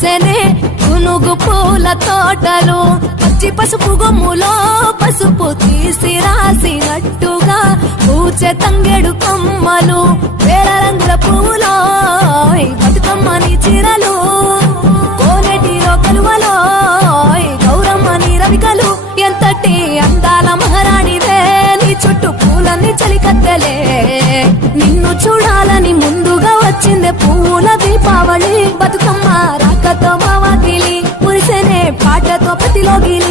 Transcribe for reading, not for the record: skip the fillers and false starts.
పూసెనే పునుగు పూల తోటలు పచ్చి పసుపు గొమ్ములో పసుపు తీసి రాసినట్టుగా పూచె తంగెడు కొమ్మలు వేల రంగుల పువ్వులో బతుకమ్మని చీరలు కోనేటిలో కలువలో గౌరమ్మని రవికలు ఎంతటి అందాల మహారాణివే నీ చుట్టూ పూలన్నీ చలికత్తెలే నిన్ను చూడాలని ముందుగా వచ్చిందే పూల దీపావళి బతుకమ్మ రాకతో మావాకిలి మురిసెనే పాటతో ప్రతిలోగిలి